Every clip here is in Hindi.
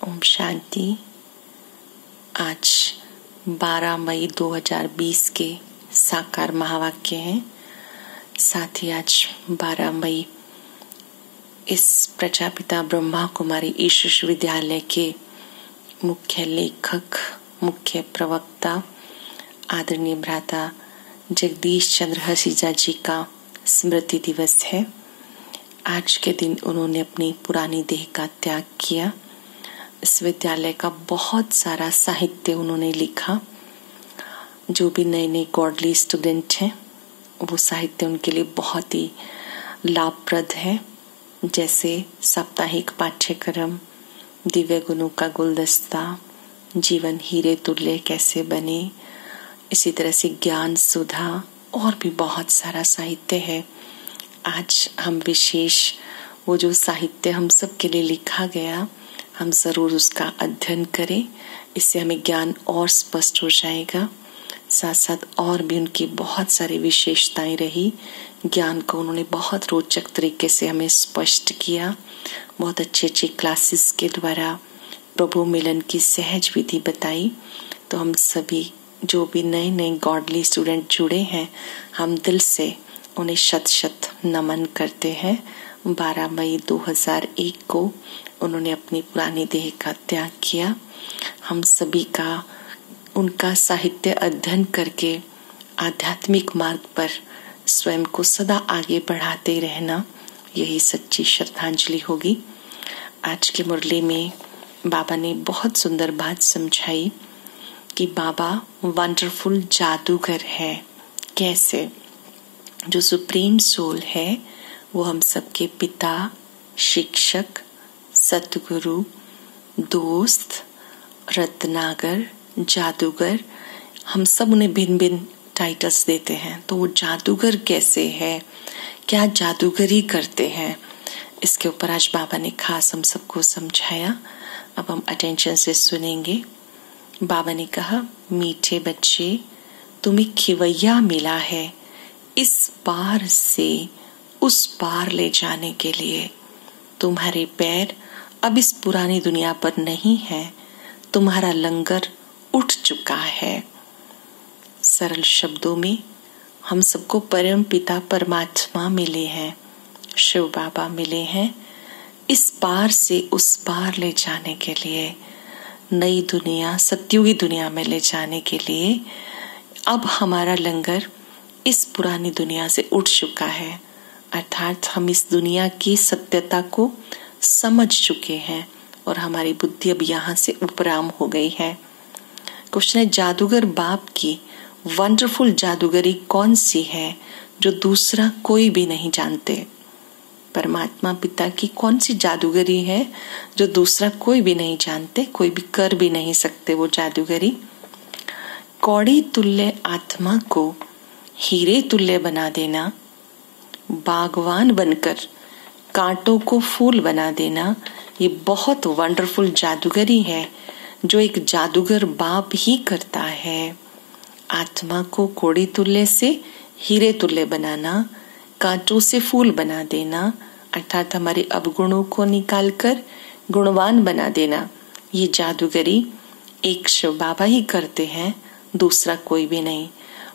ओम शांति। आज 12 मई 2020 के साकार महावाक्य हैं। साथ ही आज 12 मई इस प्रजापिता ब्रह्मा कुमारी ईश विश्वविद्यालय के मुख्य लेखक, मुख्य प्रवक्ता आदरणीय भ्राता जगदीश चंद्र हसीजा जी का स्मृति दिवस है। आज के दिन उन्होंने अपनी पुरानी देह का त्याग किया। इस विद्यालय का बहुत सारा साहित्य उन्होंने लिखा। जो भी नए नए गॉडली स्टूडेंट हैं वो साहित्य उनके लिए बहुत ही लाभप्रद है। जैसे साप्ताहिक पाठ्यक्रम, दिव्य गुणों का गुलदस्ता, जीवन हीरे तुल्य कैसे बने, इसी तरह से ज्ञान सुधा और भी बहुत सारा साहित्य है। आज हम विशेष वो जो साहित्य हम सब के लिए लिखा गया, हम जरूर उसका अध्ययन करें। इससे हमें ज्ञान और स्पष्ट हो जाएगा। साथ साथ और भी उनकी बहुत सारी विशेषताएं रही। ज्ञान को उन्होंने बहुत रोचक तरीके से हमें स्पष्ट किया। बहुत अच्छी अच्छी क्लासेस के द्वारा प्रभु मिलन की सहज विधि बताई। तो हम सभी जो भी नए नए गॉडली स्टूडेंट जुड़े हैं, हम दिल से उन्हें शत शत नमन करते हैं। 12 मई 2001 को उन्होंने अपनी पुरानी देह का त्याग किया। हम सभी का उनका साहित्य अध्ययन करके आध्यात्मिक मार्ग पर स्वयं को सदा आगे बढ़ाते रहना, यही सच्ची श्रद्धांजलि होगी। आज की मुरली में बाबा ने बहुत सुंदर बात समझाई कि बाबा वंडरफुल जादूगर है। कैसे? जो सुप्रीम सोल है वो हम सबके पिता, शिक्षक, सतगुरु, दोस्त, रत्नागर, जादूगर, हम सब उन्हें भिन्न भिन्न टाइटल्स देते हैं। तो वो जादूगर कैसे है, क्या जादूगरी करते हैं, इसके ऊपर आज बाबा ने खास हम सबको समझाया। अब हम अटेंशन से सुनेंगे। बाबा ने कहा, मीठे बच्चे, तुम्हें खिवैया मिला है इस पार से उस पार ले जाने के लिए। तुम्हारे पैर अब इस पुरानी दुनिया पर नहीं है। तुम्हारा लंगर उठ चुका है। सरल शब्दों में हम सबको परम पिता परमात्मा मिले हैं, शिव बाबा मिले हैं इस पार से उस पार ले जाने के लिए, नई दुनिया, सत्युगी दुनिया में ले जाने के लिए। अब हमारा लंगर इस पुरानी दुनिया से उठ चुका है, अर्थात हम इस दुनिया की सत्यता को समझ चुके हैं और हमारी बुद्धि अब यहाँ से उपराम हो गई है। क्वेश्चन है, जादूगर बाप की वंडरफुल जादूगरी कौन सी है जो दूसरा कोई भी नहीं जानते? परमात्मा पिता की कौन सी जादूगरी है जो दूसरा कोई भी नहीं जानते, कोई भी कर भी नहीं सकते वो जादूगरी? कौड़ी तुल्य आत्मा को हीरे तुल्य बना देना, बागवान बनकर कांटों को फूल बना देना, ये बहुत वंडरफुल जादूगरी है जो एक जादूगर बाप ही करता है। आत्मा को कौड़ी तुल्य से हीरे तुल्य बनाना, कांटों से फूल बना देना, अर्थात हमारे अवगुणों को निकालकर गुणवान बना देना, ये जादूगरी एक शिव बाबा ही करते हैं, दूसरा कोई भी नहीं।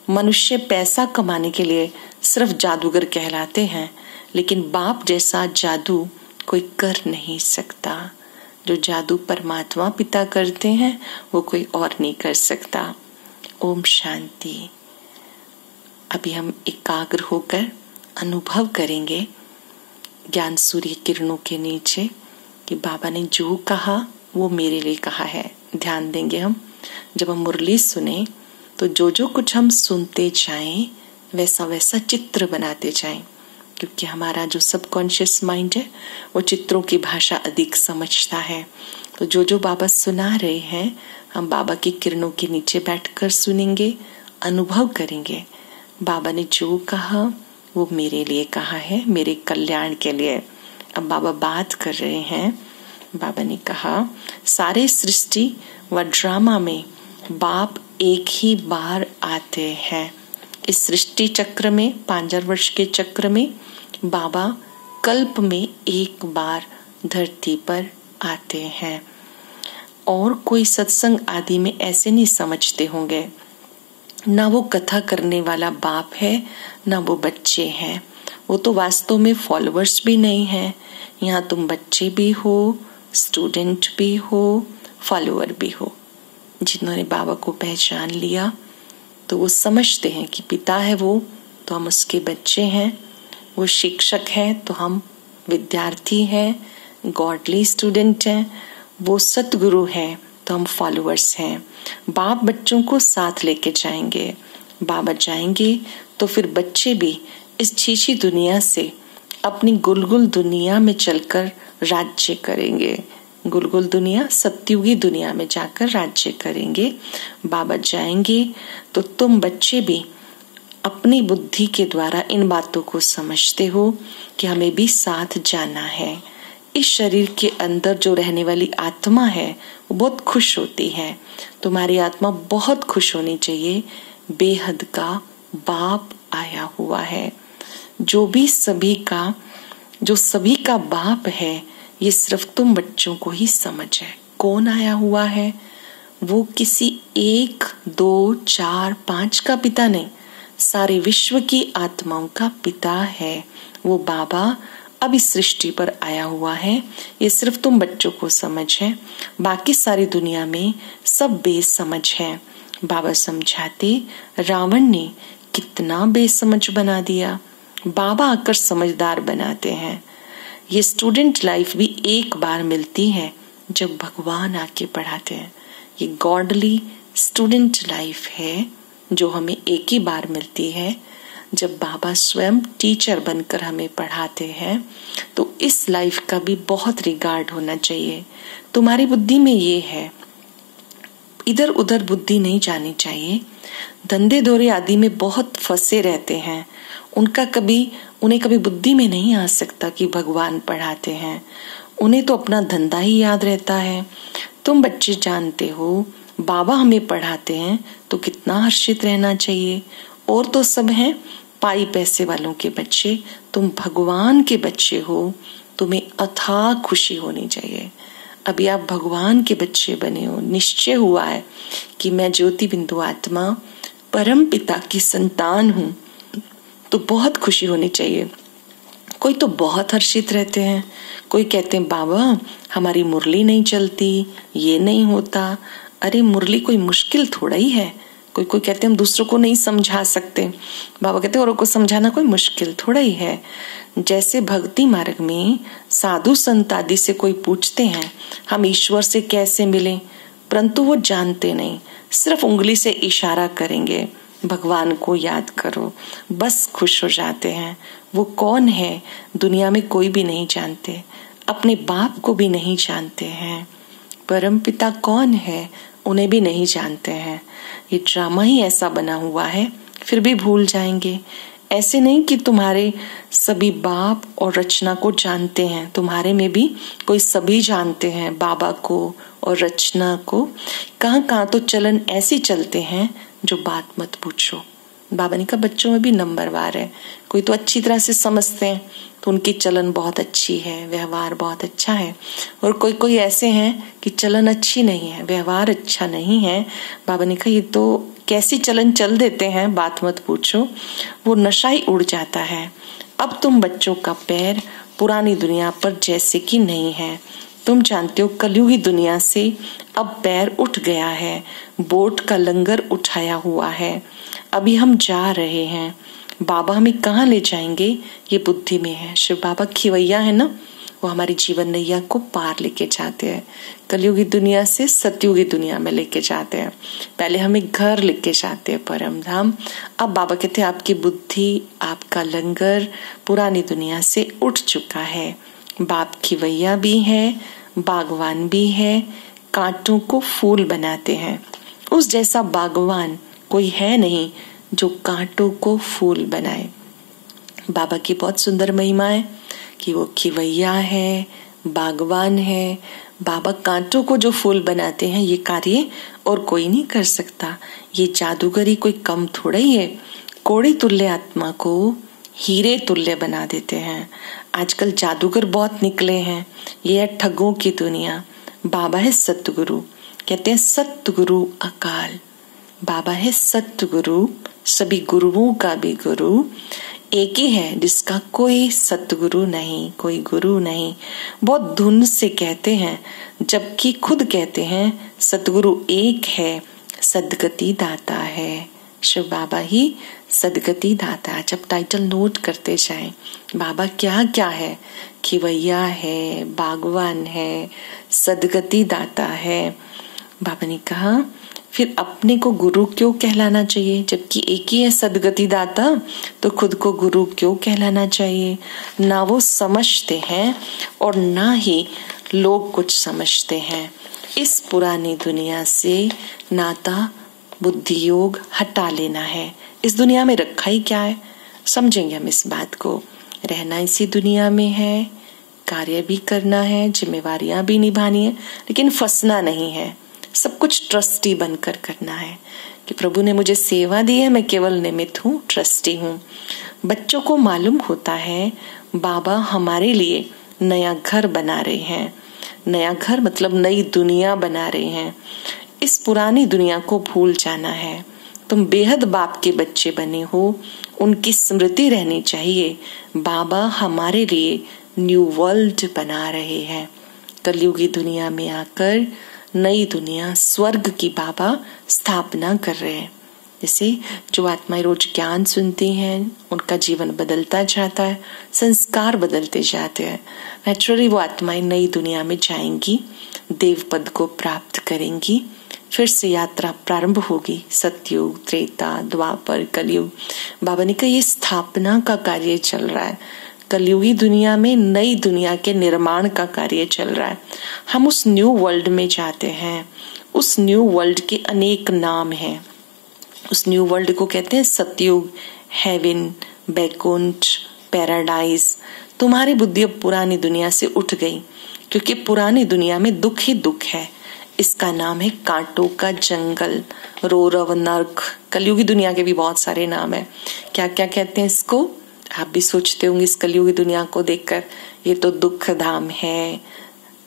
मनुष्य पैसा कमाने के लिए सिर्फ जादूगर कहलाते हैं, लेकिन बाप जैसा जादू कोई कर नहीं सकता। जो जादू परमात्मा पिता करते हैं वो कोई और नहीं कर सकता। ओम शांति। अभी हम एकाग्र होकर अनुभव करेंगे ज्ञान सूर्य किरणों के नीचे कि बाबा ने जो कहा वो मेरे लिए कहा है। ध्यान देंगे हम। जब हम मुरली सुने तो जो जो कुछ हम सुनते जाएं वैसा वैसा चित्र बनाते जाएं, क्योंकि हमारा जो सबकॉन्शियस माइंड है वो चित्रों की भाषा अधिक समझता है। तो जो जो बाबा सुना रहे हैं हम बाबा की किरणों के नीचे बैठकर सुनेंगे, अनुभव करेंगे बाबा ने जो कहा वो मेरे लिए कहा है, मेरे कल्याण के लिए। अब बाबा बात कर रहे हैं। बाबा ने कहा, सारे सृष्टि व ड्रामा में बाप एक ही बार आते हैं। इस सृष्टि चक्र में, 5000 वर्ष के चक्र में बाबा कल्प में एक बार धरती पर आते हैं। और कोई सत्संग आदि में ऐसे नहीं समझते होंगे। ना वो कथा करने वाला बाप है, ना वो बच्चे हैं। वो तो वास्तव में फॉलोअर्स भी नहीं है। यहाँ तुम बच्चे भी हो, स्टूडेंट भी हो, फॉलोअर भी हो। जिन्होंने बाबा को पहचान लिया तो वो समझते हैं कि पिता है वो तो हम उसके बच्चे हैं, वो शिक्षक है तो हम विद्यार्थी हैं, गॉडली स्टूडेंट हैं, वो सतगुरु है तो हम फॉलोअर्स हैं। बाप बच्चों को साथ लेके जाएंगे। बाबा जाएंगे तो फिर बच्चे भी इस छीछी दुनिया से अपनी गुलगुल दुनिया में चलकर राज्य करेंगे। गुलगुल दुनिया, सत्युगी दुनिया में जाकर राज्य करेंगे। बाबा जाएंगे तो तुम बच्चे भी अपनी बुद्धि के द्वारा इन बातों को समझते हो कि हमें भी साथ जाना है। इस शरीर के अंदर जो रहने वाली आत्मा है वो बहुत खुश होती है। तुम्हारी आत्मा बहुत खुश होनी चाहिए। बेहद का बाप आया हुआ है, जो सभी का बाप है। ये सिर्फ तुम बच्चों को ही समझ है। कौन आया हुआ है? वो किसी 1, 2, 4, 5 का पिता नहीं, सारे विश्व की आत्माओं का पिता है। वो बाबा अब इस सृष्टि पर आया हुआ है। ये सिर्फ तुम बच्चों को समझ है, बाकी सारी दुनिया में सब बेसमझ है। बाबा समझाते रावण ने कितना बेसमझ बना दिया। बाबा आकर समझदार बनाते हैं। ये स्टूडेंट लाइफ भी एक बार मिलती है जब भगवान आके पढ़ाते हैं। ये गॉडली स्टूडेंट लाइफ है जो हमें एक ही बार मिलती है जब बाबा स्वयं टीचर बनकर हमें पढ़ाते हैं। तो इस लाइफ का भी बहुत रिगार्ड होना चाहिए। तुम्हारी बुद्धि में ये है, इधर उधर बुद्धि नहीं जानी चाहिए। धंधे दौरे आदि में बहुत फंसे रहते हैं। उन्हें कभी बुद्धि में नहीं आ सकता कि भगवान पढ़ाते हैं। उन्हें तो अपना धंधा ही याद रहता है। तुम बच्चे जानते हो बाबा हमें पढ़ाते हैं तो कितना हर्षित रहना चाहिए। और तो सब हैं पाई पैसे वालों के बच्चे, तुम भगवान के बच्चे हो, तुम्हें अथाह खुशी होनी चाहिए। अभी आप भगवान के बच्चे बने हो, निश्चय हुआ है कि मैं ज्योति बिंदु आत्मा परम पिता की संतान हूँ, तो बहुत खुशी होनी चाहिए। कोई तो बहुत हर्षित रहते हैं। कोई कहते हैं बाबा हमारी मुरली नहीं चलती, ये नहीं होता। अरे मुरली कोई मुश्किल थोड़ा ही है। कोई कहते हैं हम दूसरों को नहीं समझा सकते। बाबा कहते हैं औरों को समझाना कोई मुश्किल थोड़ा ही है। जैसे भक्ति मार्ग में साधु संत आदि से कोई पूछते हैं हम ईश्वर से कैसे मिलें, परंतु वो जानते नहीं, सिर्फ उंगली से इशारा करेंगे भगवान को याद करो, बस खुश हो जाते हैं। वो कौन है दुनिया में कोई भी नहीं जानते, अपने बाप को भी नहीं जानते हैं। परम पिता कौन है उन्हें भी नहीं जानते हैं। ये ड्रामा ही ऐसा बना हुआ है, फिर भी भूल जाएंगे। ऐसे नहीं कि तुम्हारे सभी बाप और रचना को जानते हैं, तुम्हारे में भी कोई सभी जानते हैं बाबा को और रचना को। कहाँ तो चलन ऐसे चलते हैं जो बात मत पूछो। बाबा ने कहा बच्चों में भी नंबरवार है। कोई तो अच्छी तरह से समझते हैं तो उनकी चलन बहुत अच्छी है, व्यवहार बहुत अच्छा है। और कोई ऐसे हैं कि चलन अच्छी नहीं है, व्यवहार अच्छा नहीं है। बाबा ने कहा ये तो कैसी चलन चल देते हैं, बात मत पूछो। वो नशा ही उड़ जाता है। अब तुम बच्चों का पैर पुरानी दुनिया पर जैसे कि नहीं है। तुम जानते हो कलयुगी दुनिया से अब पैर उठ गया है, बोट का लंगर उठाया हुआ है। अभी हम जा रहे हैं। बाबा हमें कहाँ ले जाएंगे ये बुद्धि में है। शिव बाबा खिवैया है ना, वो हमारी जीवन नैया को पार लेके जाते हैं। कलयुगी दुनिया से सतयुगी दुनिया में लेके जाते हैं। पहले हमें घर लेके जाते हैं परम धाम। अब बाबा कहते हैं आपकी बुद्धि, आपका लंगर पुरानी दुनिया से उठ चुका है। बाप खिवैया भी है, बागवान भी है, कांटों को फूल बनाते हैं। उस जैसा बागवान कोई है नहीं जो कांटों को फूल बनाए। बाबा की बहुत सुंदर महिमा है कि वो खिवैया है, बागवान है। बाबा कांटों को जो फूल बनाते हैं ये कार्य और कोई नहीं कर सकता। ये जादूगरी कोई कम थोड़ा ही है। कोड़ी तुल्य आत्मा को हीरे तुल्य बना देते हैं। आजकल जादूगर बहुत निकले हैं। ये है ठगों की दुनिया। बाबा है सतगुरु, कहते हैं सतगुरु अकाल। बाबा है सतगुरु, सभी गुरुओं का भी गुरु एक ही है, जिसका कोई सतगुरु नहीं, कोई गुरु नहीं। बहुत धुन से कहते हैं, जबकि खुद कहते हैं सतगुरु एक है, सदगति दाता है। शिव बाबा ही सदगति दाता है। जब टाइटल नोट करते जाएं, बाबा क्या क्या है, खिवैया है, बागवान है, सदगति दाता है। बाबा ने कहा फिर अपने को गुरु क्यों कहलाना चाहिए, जबकि एक ही है सदगति दाता, तो खुद को गुरु क्यों कहलाना चाहिए। ना वो समझते हैं और ना ही लोग कुछ समझते हैं। इस पुरानी दुनिया से नाता बुद्धि योग हटा लेना है। इस दुनिया में रखा ही क्या है, समझेंगे हम इस बात को। रहना इसी दुनिया में है, कार्य भी करना है, जिम्मेवारियां भी निभानी है, लेकिन फंसना नहीं है। सब कुछ ट्रस्टी बनकर करना है कि प्रभु ने मुझे सेवा दी है, मैं केवल निमित्त हूँ, ट्रस्टी हूँ। बच्चों को मालूम होता है बाबा हमारे लिए नया घर बना रहे हैं। नया घर मतलब नई दुनिया बना रहे हैं। इस पुरानी दुनिया को भूल जाना है। तुम बेहद बाप के बच्चे बने हो, उनकी स्मृति रहनी चाहिए। बाबा हमारे लिए न्यू वर्ल्ड बना रहे हैं। कलयुगी दुनिया में आकर नई दुनिया स्वर्ग की बाबा स्थापना कर रहे हैं। जैसे जो आत्माएं रोज ज्ञान सुनती हैं, उनका जीवन बदलता जाता है, संस्कार बदलते जाते हैं। नेचुरली वो आत्माएं नई दुनिया में जाएंगी, देव पद को प्राप्त करेंगी। फिर से यात्रा प्रारंभ होगी, सतयुग, त्रेता, द्वापर, कलयुग। बाबा ने कहा ये स्थापना का कार्य चल रहा है। कलयुगी दुनिया में नई दुनिया के निर्माण का कार्य चल रहा है। हम उस न्यू वर्ल्ड में जाते हैं। उस न्यू वर्ल्ड के अनेक नाम हैं। उस न्यू वर्ल्ड को कहते हैं सतयुग, हेवन, बैकुंठ, पैराडाइज। तुम्हारी बुद्धि अब पुरानी दुनिया से उठ गई, क्योंकि पुरानी दुनिया में दुख ही दुख है। इसका नाम है कांटों का जंगल, रोरव, नर्क। कलयुगी दुनिया के भी बहुत सारे नाम है। क्या क्या कहते हैं इसको, आप भी सोचते होंगे इस कलयुगी दुनिया को देखकर। ये तो दुख धाम है,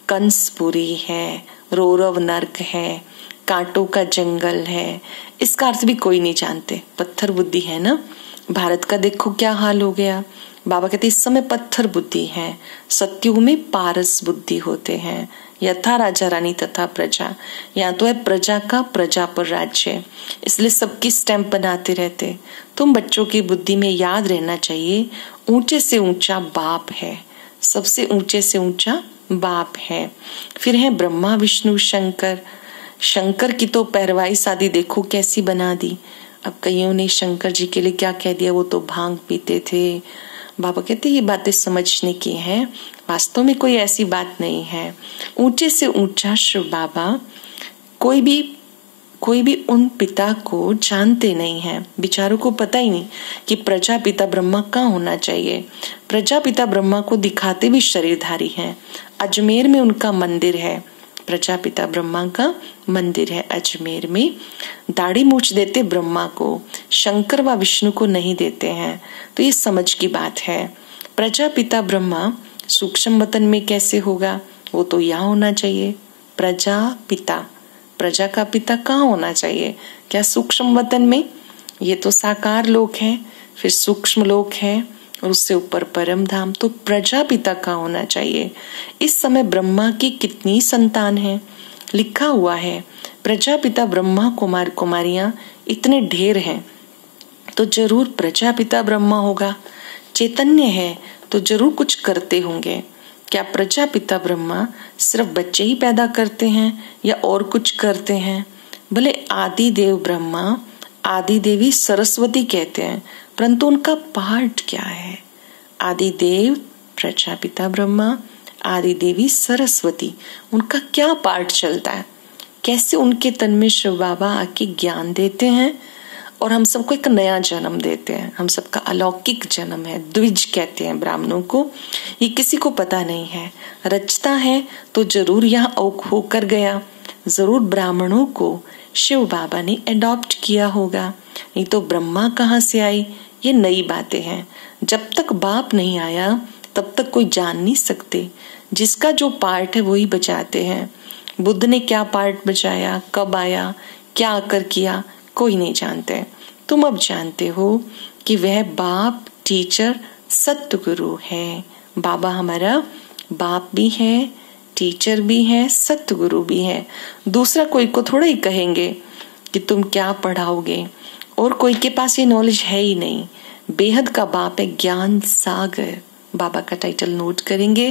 कंसपुरी है, रोरव नर्क है, कांटों का जंगल है। इसका अर्थ भी कोई नहीं जानते। पत्थर बुद्धि है ना। भारत का देखो क्या हाल हो गया। बाबा कहते इस समय पत्थर बुद्धि है। सतयुग में पारस बुद्धि होते हैं। यथा राजा रानी तथा प्रजा। यहाँ तो है प्रजा का प्रजा पर राज्य, इसलिए सबकी स्टैंप बनाते रहते। तुम बच्चों की बुद्धि में याद रहना चाहिए, ऊंचे से ऊंचा बाप है, सबसे ऊंचे से ऊंचा बाप है। फिर है ब्रह्मा, विष्णु, शंकर। शंकर की तो पैरवाई शादी देखो कैसी बना दी। अब कईयों ने शंकर जी के लिए क्या कह दिया, वो तो भांग पीते थे। बाबा कहते ये बातें समझने की हैं, वास्तव में कोई ऐसी बात नहीं है। ऊंचे से ऊंचा शिव बाबा कोई भी उन पिता को जानते नहीं है। बिचारों को पता ही नहीं कि प्रजापिता ब्रह्मा कहाँ होना चाहिए। प्रजापिता ब्रह्मा को दिखाते भी शरीरधारी हैं। अजमेर में उनका मंदिर है, प्रजापिता ब्रह्मा का मंदिर है अजमेर में। दाढ़ी मूछ देते ब्रह्मा को, शंकर व विष्णु को नहीं देते हैं। तो ये समझ की बात है। प्रजापिता ब्रह्मा सूक्ष्म वतन में कैसे होगा, वो तो यहाँ होना चाहिए। प्रजापिता, प्रजा का पिता कहाँ होना चाहिए, क्या सूक्ष्म वतन में? ये तो साकार लोक है, फिर सूक्ष्म लोक है और उससे ऊपर परम धाम। तो प्रजापिता कहाँ होना चाहिए? इस समय ब्रह्मा की कितनी संतान है, लिखा हुआ है प्रजापिता ब्रह्मा कुमार कुमारियां इतने ढेर हैं, तो जरूर प्रजापिता ब्रह्मा होगा। चैतन्य है तो जरूर कुछ करते होंगे। क्या प्रजापिता ब्रह्मा सिर्फ बच्चे ही पैदा करते हैं या और कुछ करते हैं? भले आदि देव ब्रह्मा, आदि देवी सरस्वती कहते हैं, परंतु उनका पार्ट क्या है? आदि देव प्रजापिता ब्रह्मा, आदि देवी सरस्वती, उनका क्या पार्ट चलता है? कैसे उनके तन में शिव बाबा आके ज्ञान देते हैं और हम सबको एक नया जन्म देते हैं। हम सबका अलौकिक जन्म है, द्विज कहते हैं ब्राह्मणों को। ये किसी को पता नहीं है। रचता है तो जरूर यहाँ होकर गया, जरूर ब्राह्मणों को शिव बाबा ने एडॉप्ट किया होगा, नहीं तो ब्रह्मा कहाँ से आई? ये नई बातें हैं। जब तक बाप नहीं आया तब तक कोई जान नहीं सकते। जिसका जो पार्ट है वही बजाते हैं। बुद्ध ने क्या पार्ट बजाया, कब आया, क्या आकर किया, कोई नहीं जानते। तुम अब जानते हो कि वह बाप, टीचर, सतगुरु है। बाबा हमारा बाप भी है, टीचर भी है, सतगुरु भी है। दूसरा कोई को थोड़ा ही कहेंगे कि तुम क्या पढ़ाओगे, और कोई के पास ये नॉलेज है ही नहीं। बेहद का बाप है, ज्ञान सागर। बाबा का टाइटल नोट करेंगे।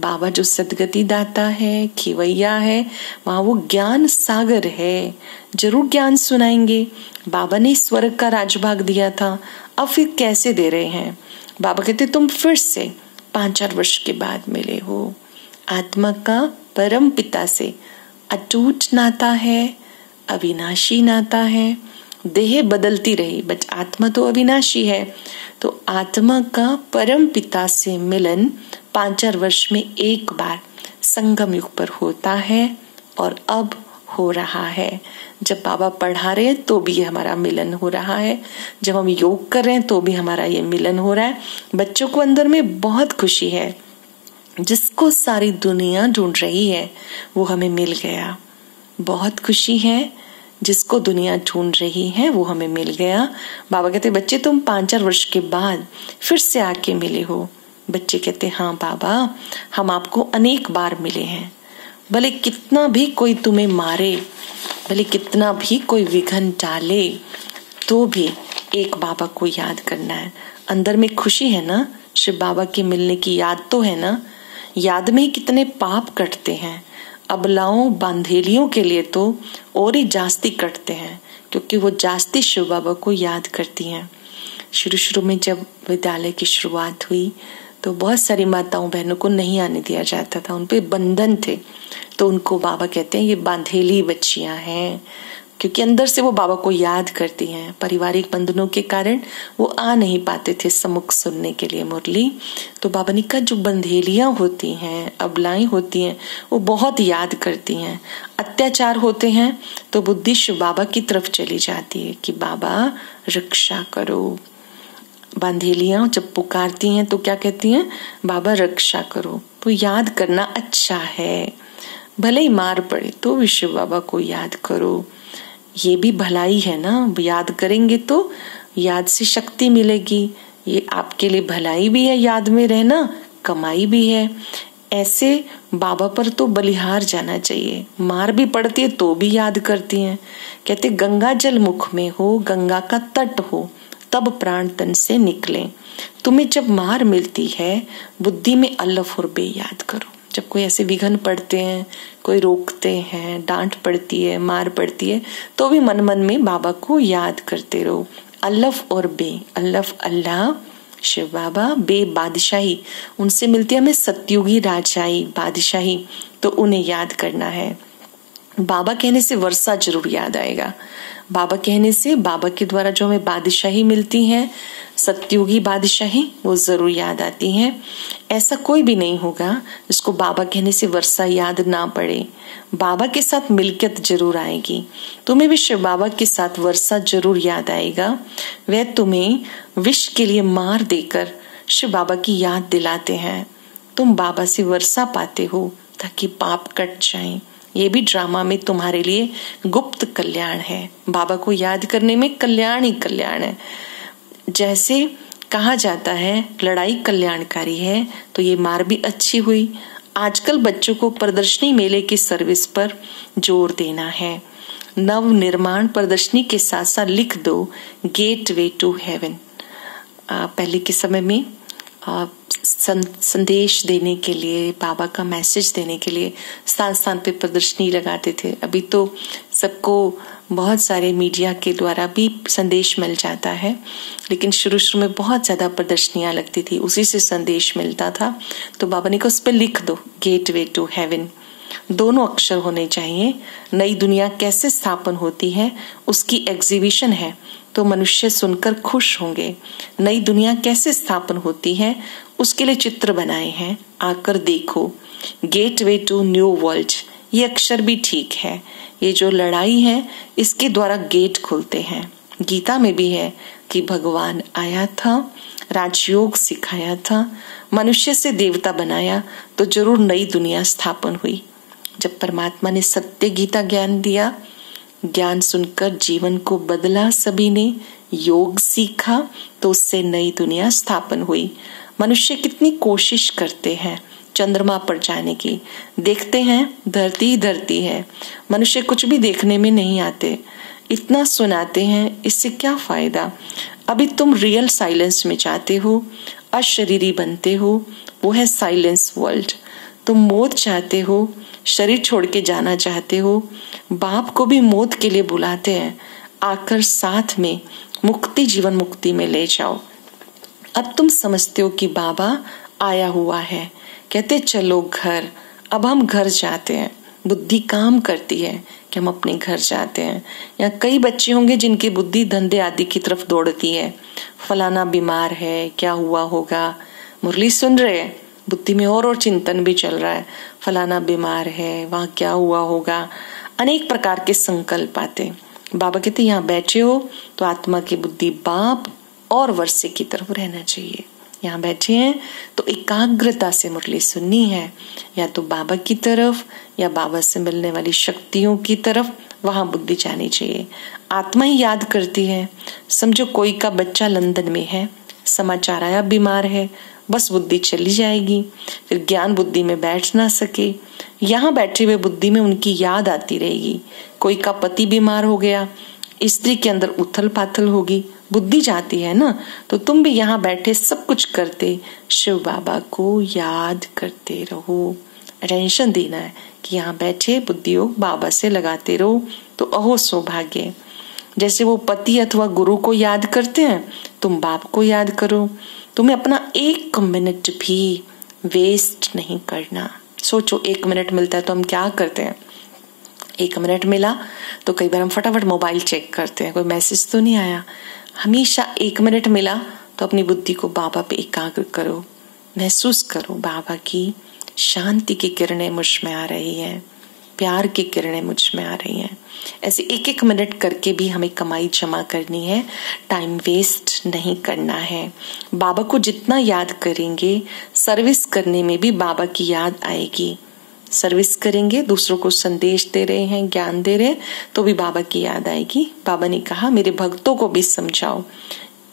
बाबा जो सदगति दाता है, खिवैया है, वहां वो ज्ञान सागर है। जरूर ज्ञान सुनाएंगे। बाबा ने स्वर्ग का राजभाग दिया था, अब फिर कैसे दे रहे हैं? बाबा कहते तुम फिर से 5-4 वर्ष के बाद मिले हो। आत्मा का परम पिता से अटूट नाता है, अविनाशी नाता है। देह बदलती रही बट आत्मा तो अविनाशी है। तो आत्मा का परम पिता से मिलन 5-4 वर्ष में एक बार संगम युग पर होता है, और अब हो रहा है। जब बाबा पढ़ा रहे हैं तो भी ये हमारा मिलन हो रहा है, जब हम योग कर रहे हैं तो भी हमारा ये मिलन हो रहा है। बच्चों को अंदर में बहुत खुशी है। जिसको सारी दुनिया ढूंढ रही है वो हमें मिल गया। बहुत खुशी है, जिसको दुनिया ढूंढ रही है वो हमें मिल गया। बाबा कहते बच्चे तुम 5-4 वर्ष के बाद फिर से आके मिले हो। बच्चे कहते हाँ बाबा, हम आपको अनेक बार मिले हैं। भले कितना भी कोई तुम्हें मारे, भले कितना भी कोई विघ्न डाले, तो भी एक बाबा को याद करना है। अंदर में खुशी है ना, शिव बाबा के मिलने की याद तो है ना। याद में ही कितने पाप कटते हैं। अबलाओं बांधेलियों के लिए तो और ही जास्ती कटते हैं, क्योंकि वो जास्ती शिव बाबा को याद करती हैं। शुरू में जब विद्यालय की शुरुआत हुई तो बहुत सारी माताओं बहनों को नहीं आने दिया जाता था, उन पे बंधन थे। तो उनको बाबा कहते हैं ये बांधेली बच्चियां हैं, क्योंकि अंदर से वो बाबा को याद करती हैं। पारिवारिक बंधनों के कारण वो आ नहीं पाते थे सम्मुख सुनने के लिए मुरली। तो बाबा ने कहा जो बंधेलियां होती हैं, अबलाएं होती हैं, वो बहुत याद करती हैं। अत्याचार होते हैं तो बुद्धि शिव बाबा की तरफ चली जाती है कि बाबा रक्षा करो। बांधेलियां जब पुकारती हैं तो क्या कहती हैं? बाबा रक्षा करो। तो याद करना अच्छा है, भले ही मार पड़े तो भी शिव बाबा को याद करो। ये भी भलाई है ना, याद करेंगे तो याद से शक्ति मिलेगी। ये आपके लिए भलाई भी है, याद में रहना कमाई भी है। ऐसे बाबा पर तो बलिहार जाना चाहिए। मार भी पड़ती है तो भी याद करती हैं। कहते गंगा जल मुख में हो, गंगा का तट हो, तब प्राण तन से निकले। तुम्हें जब मार मिलती है बुद्धि में अल्लाह और बे याद करो। जब कोई ऐसे विघ्न पड़ते हैं, कोई रोकते हैं, डांट पड़ती है, मार पड़ती है, तो भी मन मन में बाबा को याद करते रहो। अल्लाह और बे, अल्लाह अल्लाह शिव बाबा, बे बादशाही, उनसे मिलती है हमें सतयुगी राजाई बादशाही, तो उन्हें याद करना है। बाबा कहने से वर्षा जरूर याद आएगा। बाबा कहने से, बाबा के द्वारा जो हमें बादशाही मिलती है, सतयुगी बादशाही, वो जरूर याद आती है। ऐसा कोई भी नहीं होगा जिसको बाबा कहने से वर्षा याद ना पड़े। बाबा के साथ मिलकियत जरूर आएगी। तुम्हें भी शिव बाबा के साथ वर्षा जरूर याद आएगा। वह तुम्हें विष के लिए मार देकर शिव बाबा की याद दिलाते हैं। तुम बाबा से वर्षा पाते हो ताकि पाप कट जाएं। ये भी ड्रामा में तुम्हारे लिए गुप्त कल्याण है। बाबा को याद करने में कल्याण ही कल्याण है। जैसे कहा जाता है लड़ाई कल्याणकारी है, तो ये मार भी अच्छी हुई। आजकल बच्चों को प्रदर्शनी मेले की सर्विस पर जोर देना है। नव निर्माण प्रदर्शनी के साथ साथ लिख दो गेट वे टू हेवन। पहले के समय में संदेश देने के लिए, बाबा का मैसेज देने के लिए स्थान स्थान पे प्रदर्शनी लगाते थे। अभी तो सबको बहुत सारे मीडिया के द्वारा भी संदेश मिल जाता है, लेकिन शुरू में बहुत ज्यादा प्रदर्शनियां लगती थी, उसी से संदेश मिलता था। तो बाबा ने कहा उस पर लिख दो गेट वे टू हेवन। दोनों अक्षर होने चाहिए। नई दुनिया कैसे स्थापन होती है उसकी एग्जीबिशन है, तो मनुष्य सुनकर खुश होंगे। नई दुनिया कैसे स्थापन होती है उसके लिए चित्र बनाए हैं, आकर देखो। Gateway to new world, ये अक्षर भी ठीक है। ये जो लड़ाई है इसके द्वारा गेट खुलते हैं। गीता में भी है कि भगवान आया था, राजयोग सिखाया था, मनुष्य से देवता बनाया, तो जरूर नई दुनिया स्थापन हुई। जब परमात्मा ने सत्य गीता ज्ञान दिया, ज्ञान सुनकर जीवन को बदला सभी ने, योग सीखा तो उससे नई दुनिया स्थापन हुई। मनुष्य कितनी कोशिश करते हैं चंद्रमा पर जाने की, देखते हैं धरती ही धरती है, मनुष्य कुछ भी देखने में नहीं आते। इतना सुनाते हैं, इससे क्या फायदा। अभी तुम रियल साइलेंस में चाहते हो, अशरीरी बनते हो, वो है साइलेंस वर्ल्ड। तुम मौत चाहते हो, शरीर छोड़ के जाना चाहते हो, बाप को भी मौत के लिए बुलाते हैं, आकर साथ में मुक्ति, जीवन मुक्ति में ले जाओ। अब तुम समझते हो कि बाबा आया हुआ है, कहते चलो घर। अब हम घर जाते हैं, बुद्धि काम करती है कि हम अपने घर जाते हैं। या कई बच्चे होंगे जिनकी बुद्धि धंधे आदि की तरफ दौड़ती है, फलाना बीमार है, क्या हुआ होगा। मुरली सुन रहे हैं, बुद्धि में और चिंतन भी चल रहा है, फलाना बीमार है, वहां क्या हुआ होगा। अनेक प्रकार के संकल्प आते। बाबा कहते यहाँ बैठे हो तो आत्मा की बुद्धि बाप और वर्षे की तरफ रहना चाहिए। यहाँ बैठे हैं तो एकाग्रता से मुरली सुननी है, या तो बाबा की तरफ या बाबा से मिलने वाली शक्तियों की तरफ, वहां बुद्धि जानी चाहिए। आत्मा ही याद करती है। समझो कोई का बच्चा लंदन में है, समाचार आया बीमार है, बस बुद्धि चली जाएगी, फिर ज्ञान बुद्धि में बैठ ना सके। यहाँ बैठे हुए बुद्धि में उनकी याद आती रहेगी। कोई का पति बीमार हो गया, स्त्री के अंदर उथल पाथल होगी, बुद्धि जाती है ना। तो तुम भी यहाँ बैठे सब कुछ करते शिव बाबा को याद करते रहो। टेंशन देना है कि यहाँ बैठे बुद्धि योग बाबा से लगाते रहो, तो अहो सौभाग्य। जैसे वो पति अथवा गुरु को याद करते हैं, तुम बाप को याद करो। तुम्हें अपना 1 मिनट भी वेस्ट नहीं करना। सोचो 1 मिनट मिलता है तो हम क्या करते हैं। 1 मिनट मिला तो कई बार हम फटाफट मोबाइल चेक करते हैं, कोई मैसेज तो नहीं आया। हमेशा 1 मिनट मिला तो अपनी बुद्धि को बाबा पे एकाग्र करो, महसूस करो बाबा की शांति की किरणें मुझ में आ रही है, प्यार की किरणें मुझ में आ रही हैं। ऐसे 1-1 मिनट करके भी हमें कमाई जमा करनी है, टाइम वेस्ट नहीं करना है। बाबा को जितना याद करेंगे, सर्विस करने में भी बाबा की याद आएगी। सर्विस करेंगे, दूसरों को संदेश दे रहे हैं, ज्ञान दे रहे हैं, तो भी बाबा की याद आएगी। बाबा ने कहा मेरे भक्तों को भी समझाओ।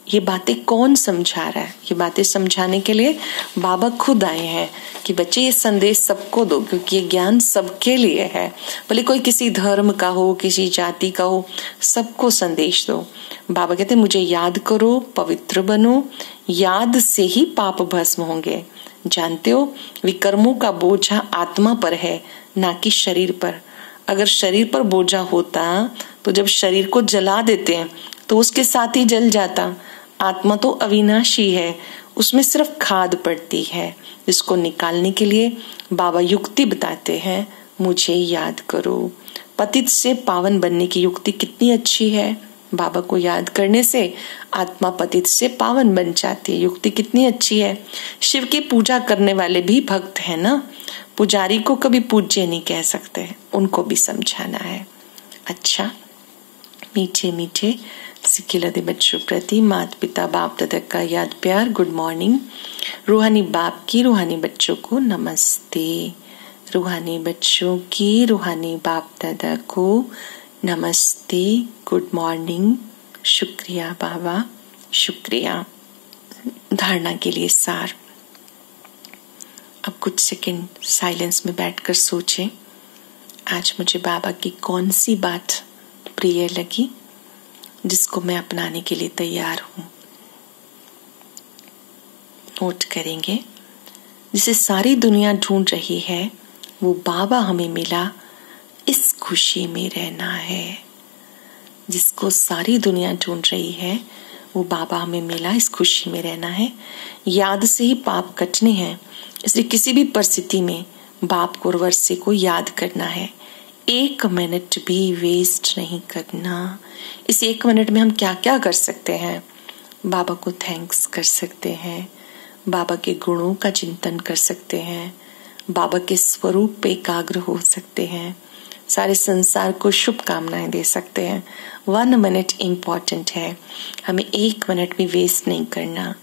ये बातें कौन समझा रहा है? ये बातें समझाने के लिए बाबा खुद आए हैं कि बच्चे ये संदेश सबको दो, क्योंकि ये ज्ञान सबके लिए है। भले कोई किसी धर्म का हो, किसी जाति का हो, सबको संदेश दो। बाबा कहते मुझे याद करो, पवित्र बनो, याद से ही पाप भस्म होंगे। जानते हो विकर्मों का बोझा आत्मा पर है, ना कि शरीर पर। अगर शरीर पर बोझा होता तो जब शरीर को जला देते हैं तो उसके साथ ही जल जाता। आत्मा तो अविनाशी है, उसमें सिर्फ खाद पड़ती है, जिसको निकालने के लिए बाबा युक्ति बताते हैं, मुझे याद करो। पतित से पावन बनने की युक्ति कितनी अच्छी है। बाबा को याद करने से आत्मा पतित से पावन बन जाती है। युक्ति कितनी अच्छी है। शिव की पूजा करने वाले भी भक्त है ना, पुजारी को कभी पूज्य नहीं कह सकते, उनको भी समझाना है। अच्छा, मीठे मीठे सिखिलदे बच्चों प्रति माता पिता बाप दादा का याद प्यार, गुड मॉर्निंग। रूहानी बाप की रूहानी बच्चों को नमस्ते। रूहानी बच्चों की रूहानी बाप दादा को नमस्ते, गुड मॉर्निंग। शुक्रिया बाबा, शुक्रिया। धारणा के लिए सार। अब कुछ सेकंड साइलेंस में बैठकर सोचें, आज मुझे बाबा की कौन सी बात प्रिय लगी जिसको मैं अपनाने के लिए तैयार हूं। नोट करेंगे, जिसे सारी दुनिया ढूंढ रही है वो बाबा हमें मिला, इस खुशी में रहना है। जिसको सारी दुनिया ढूंढ रही है वो बाबा हमें मिला, इस खुशी में रहना है। याद से ही पाप कटने हैं, इसलिए किसी भी परिस्थिति में बाप को और वर्षे को याद करना है। 1 मिनट भी वेस्ट नहीं करना। इस 1 मिनट में हम क्या क्या कर सकते हैं। बाबा को थैंक्स कर सकते हैं, बाबा के गुणों का चिंतन कर सकते हैं, बाबा के स्वरूप पे एकाग्र हो सकते हैं, सारे संसार को शुभकामनाएं दे सकते हैं। 1 मिनट इम्पॉर्टेंट है, हमें 1 मिनट भी वेस्ट नहीं करना।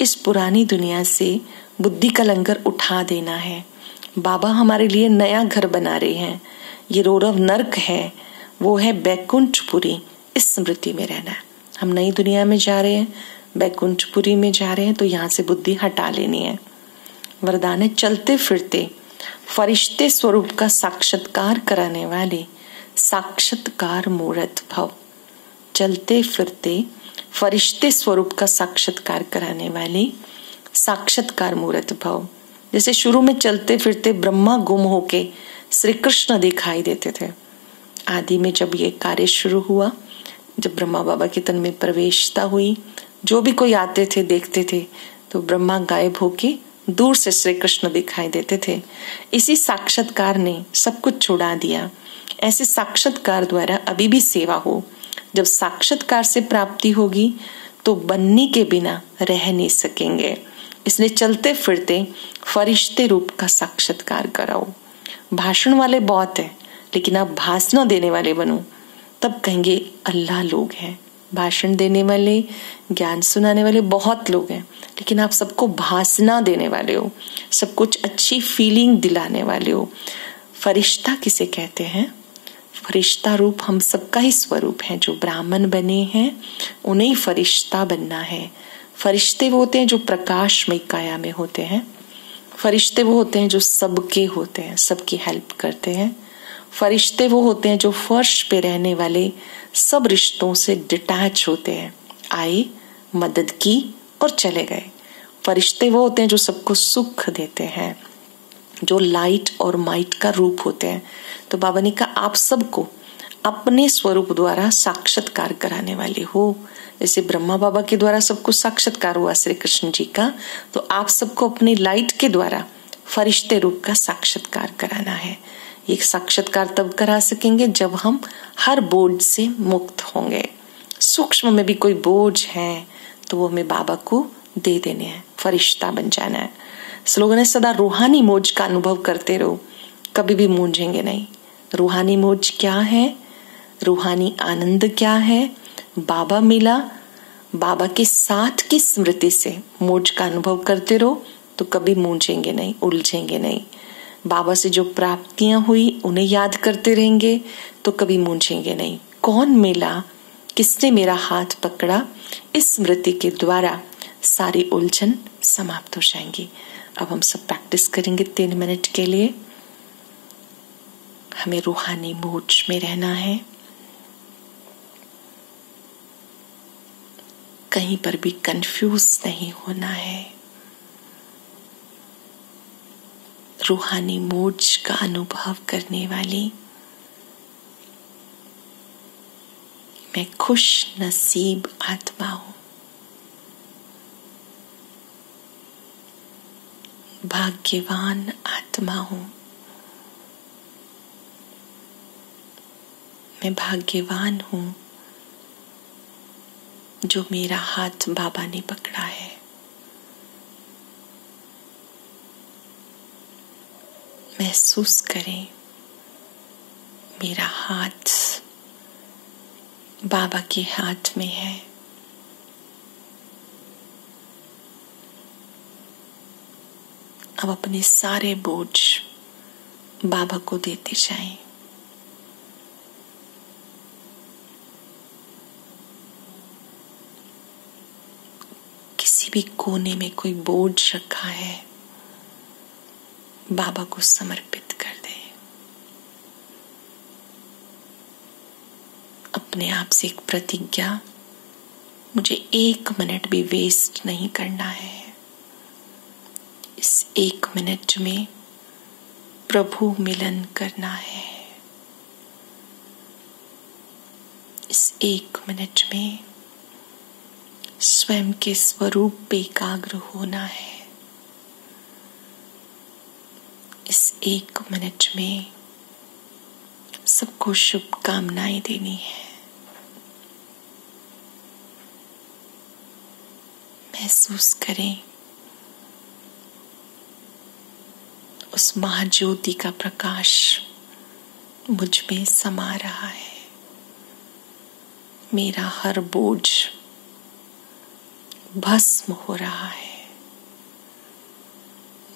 इस पुरानी दुनिया से बुद्धि का लंगर उठा देना है। बाबा हमारे लिए नया घर बना रहे हैं। ये रौरव नर्क है, वो है बैकुंठपुरी। इस स्मृति में रहना है। हम नई दुनिया में जा रहे हैं, बैकुंठपुरी में जा रहे हैं, तो यहाँ से बुद्धि हटा लेनी है। वरदान है चलते फिरते फरिश्ते स्वरूप का साक्षात्कार कराने वाले साक्षात्कार मूर्त भव। चलते फिरते फरिश्ते स्वरूप का साक्षात्कार कराने वाले साक्षात्कार मूर्त भव। जैसे शुरू में चलते फिरते ब्रह्मा गुम होके श्री कृष्ण दिखाई देते थे। आदि में जब ये कार्य शुरू हुआ, जब ब्रह्मा बाबा के तन में प्रवेशता हुई, जो भी कोई आते थे देखते थे तो ब्रह्मा गायब होके दूर से श्री कृष्ण दिखाई देते थे। इसी साक्षात्कार ने सब कुछ छुड़ा दिया। ऐसे साक्षात्कार द्वारा अभी भी सेवा हो। जब साक्षात्कार से प्राप्ति होगी तो बनने के बिना रह नहीं सकेंगे। इसलिए चलते फिरते फरिश्ते रूप का साक्षात्कार कराओ। भाषण वाले बहुत है, लेकिन आप भाषण देने वाले बनो, तब कहेंगे अल्लाह लोग हैं। भाषण देने वाले, ज्ञान सुनाने वाले बहुत लोग हैं, लेकिन आप सबको भाषण देने वाले हो, सब कुछ अच्छी फीलिंग दिलाने वाले हो। फरिश्ता किसे कहते हैं? फरिश्ता रूप हम सबका ही स्वरूप है। जो ब्राह्मण बने हैं उन्हें फरिश्ता बनना है। फरिश्ते वो होते हैं जो प्रकाशमय काया में होते हैं। फरिश्ते वो होते हैं जो सबके होते हैं, सबकी हेल्प करते हैं। फरिश्ते वो होते हैं जो फर्श पे रहने वाले सब रिश्तों से डिटैच होते हैं, आए, मदद की और चले गए। फरिश्ते वो होते हैं जो सबको सुख देते हैं, जो लाइट और माइट का रूप होते हैं। तो बाबा ने कहा आप सबको अपने स्वरूप द्वारा साक्षात्कार कराने वाले हो। जैसे ब्रह्मा बाबा के द्वारा सबको साक्षात्कार हुआ श्री कृष्ण जी का, तो आप सबको अपनी लाइट के द्वारा फरिश्ते रूप का साक्षात्कार कराना है। ये साक्षात्कार तब करा सकेंगे जब हम हर बोझ से मुक्त होंगे। सूक्ष्म में भी कोई बोझ है तो वो हमें बाबा को दे देने हैं, फरिश्ता बन जाना है। स्लोगन है सदा रूहानी मौज का अनुभव करते रहो, कभी भी मूंझेंगे नहीं। रूहानी मौज क्या है? रूहानी आनंद क्या है? बाबा मिला, बाबा के साथ की स्मृति से मौज का अनुभव करते रहो तो कभी मूंझेंगे नहीं, उलझेंगे नहीं। बाबा से जो प्राप्तियां हुई उन्हें याद करते रहेंगे तो कभी मूंझेंगे नहीं। कौन मिला, किसने मेरा हाथ पकड़ा, इस स्मृति के द्वारा सारी उलझन समाप्त हो जाएंगी। अब हम सब प्रैक्टिस करेंगे 3 मिनट के लिए। हमें रूहानी मौज में रहना है, कहीं पर भी कंफ्यूज नहीं होना है। रूहानी मौज का अनुभव करने वाली मैं खुश नसीब आत्मा हूं, भाग्यवान आत्मा हूं। मैं भाग्यवान हूं जो मेरा हाथ बाबा ने पकड़ा है। महसूस करें मेरा हाथ बाबा के हाथ में है। अब अपने सारे बोझ बाबा को देते जाएं। किसी भी कोने में कोई बोझ रखा है, बाबा को समर्पित कर दे। अपने आप से एक प्रतिज्ञा, मुझे 1 मिनट भी वेस्ट नहीं करना है। इस 1 मिनट में प्रभु मिलन करना है। इस 1 मिनट में स्वयं के स्वरूप पे एकाग्र होना है। इस 1 मिनट में सबको शुभकामनाएं देनी है। महसूस करें उस महाज्योति का प्रकाश मुझ में समा रहा है। मेरा हर बोझ भस्म हो रहा है।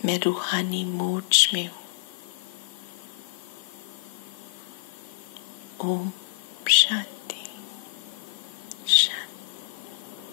मैं रूहानी मौज में हूं। ओम शांति।